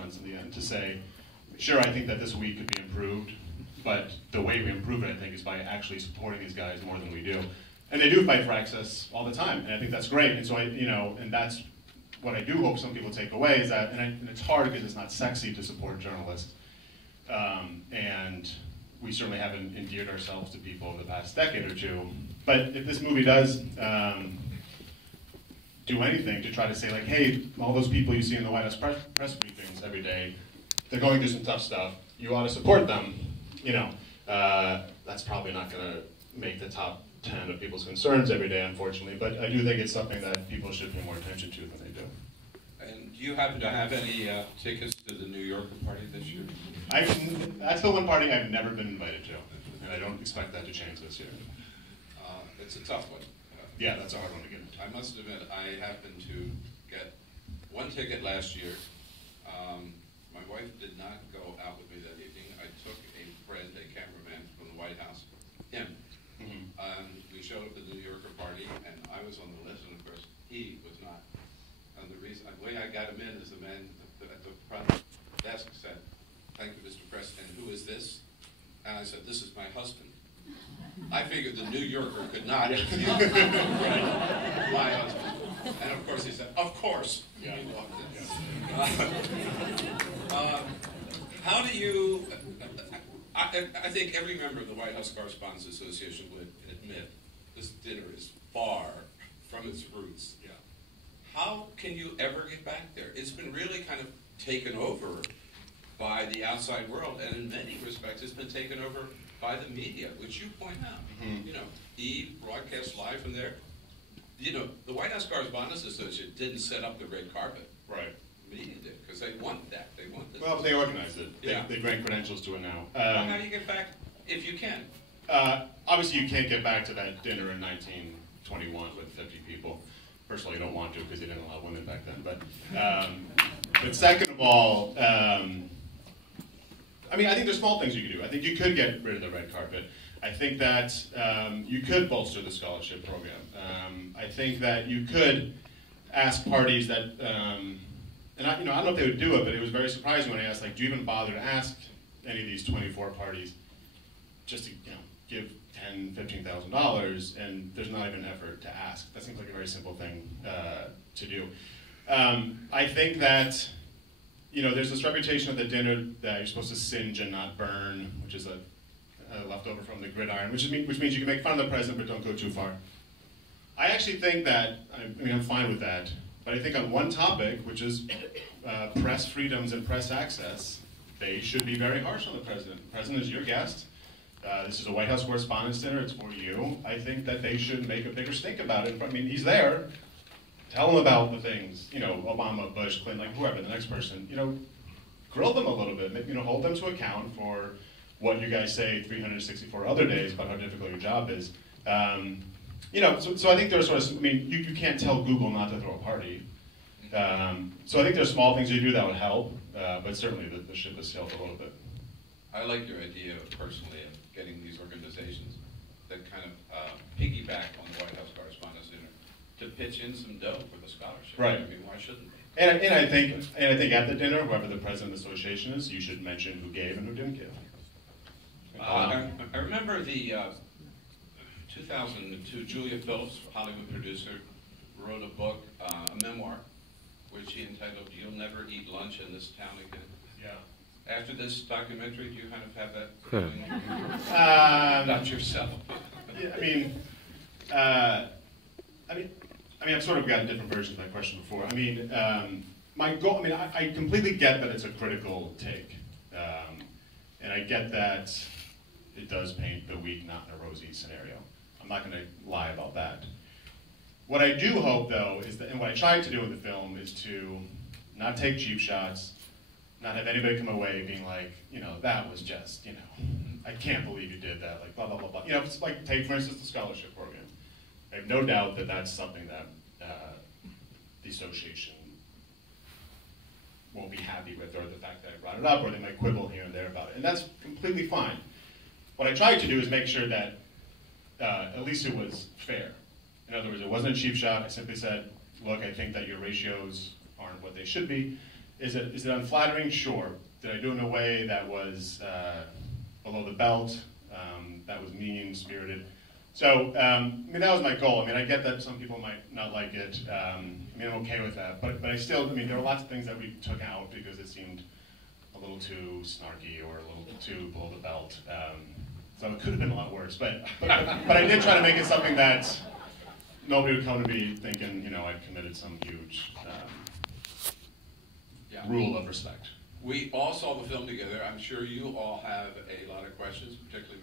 balance in the end to say, sure, I think that this week could be improved, but the way we improve it, I think, is by actually supporting these guys more than we do. And they do fight for access all the time, and I think that's great. And so and that's what I do hope some people take away is that, and it's hard because it's not sexy to support journalists, and we certainly haven't endeared ourselves to people over the past decade or two. But if this movie does do anything to try to say, like, hey, all those people you see in the White House press briefings every day, they're going through some tough stuff. You ought to support them. That's probably not going to make the top 10 of people's concerns every day, unfortunately. But I do think it's something that people should pay more attention to than they do. And do you happen to have any tickets to the New Yorker party this year? That's the one party I've never been invited to, and I don't expect that to change this year. It's a tough one. Yeah, that's a hard one to get into. I must admit, I happened to get one ticket last year. My wife did not go out with me that evening. I took a friend, a cameraman from the White House, him. We showed up at the New Yorker party, and I was on the list, and of course, he was not. And the way I got him in is the man at the front desk said, "Thank you, Mr. Preston. Who is this?" And I said, "This is my husband." I figured the New Yorker could not interview my husband. And of course he said, "Of course." Yeah. He walked in. How do you, I think every member of the White House Correspondents Association would admit this dinner is far from its roots. Yeah. How can you ever get back there? It's been really kind of taken over by the outside world, and in many respects it's been taken over by the media, which you point out. He broadcasts live from there. The White House Correspondents Association didn't set up the red carpet. Right. The media did, because they want that. They want this. Well, but they organized it. Yeah. They grant credentials to it now. Well, how do you get back, if you can? Obviously, you can't get back to that dinner in 1921 with 50 people. First of all, you don't want to because they didn't allow women back then. But second of all, I think there's small things you could do. I think you could get rid of the red carpet. I think that you could bolster the scholarship program. I think that you could ask parties that, and I don't know if they would do it, but it was very surprising when I asked, like, do you even bother to ask any of these 24 parties just to, give $10,000, $15,000, and there's not even an effort to ask. That seems like a very simple thing to do. I think that, there's this reputation at the dinner that you're supposed to singe and not burn, which is a leftover from the gridiron, which means you can make fun of the president but don't go too far. I actually think that, I'm fine with that, but I think on one topic, which is press freedoms and press access, they should be very harsh on the president. The president is your guest. This is a White House Correspondents' Dinner, it's for you. I think that they should make a bigger stink about it. He's there. Tell him about the things, Obama, Bush, Clinton, like whoever, the next person. Grill them a little bit. Hold them to account for what you guys say 364 other days about how difficult your job is. So I think there's sort of, you can't tell Google not to throw a party. So I think there's small things you do that would help, but certainly the ship has sailed a little bit. I like your idea, personally, of getting these organizations that kind of piggyback on the White House Correspondents' Dinner to pitch in some dough for the scholarship. Right. Why shouldn't they? And I think at the dinner, whoever the president of the association is, you should mention who gave and who didn't give. I remember the 2002, Julia Phillips, Hollywood producer, wrote a book, a memoir, which she entitled "You'll Never Eat Lunch in This Town Again." Yeah. After this documentary, do you kind of have that feeling about yourself? I've sort of gotten different versions of that question before. My goal, I completely get that it's a critical take. And I get that it does paint the weak not in a rosy scenario. I'm not going to lie about that. What I do hope, though, is that, and what I tried to do in the film, is to not take cheap shots, not have anybody come away being like, that was just, I can't believe you did that, like, blah, blah, blah, blah. It's like, take, for instance, the scholarship program. I have no doubt that that's something that the association won't be happy with, or the fact that I brought it up, or they might quibble here and there about it. And that's completely fine. What I tried to do is make sure that at least it was fair. In other words, it wasn't a cheap shot. I simply said, look, I think that your ratios aren't what they should be. Is it unflattering? Sure. Did I do it in a way that was below the belt, that was mean-spirited? So, I mean, that was my goal. I mean, I get that some people might not like it. I mean, I'm okay with that. But I still, I mean, there were lots of things that we took out because it seemed a little too snarky or a little too below the belt. So it could have been a lot worse. But I did try to make it something that nobody would come to me thinking, you know, I'd committed some huge rule of respect. We all saw the film together. I'm sure you all have a lot of questions, particularly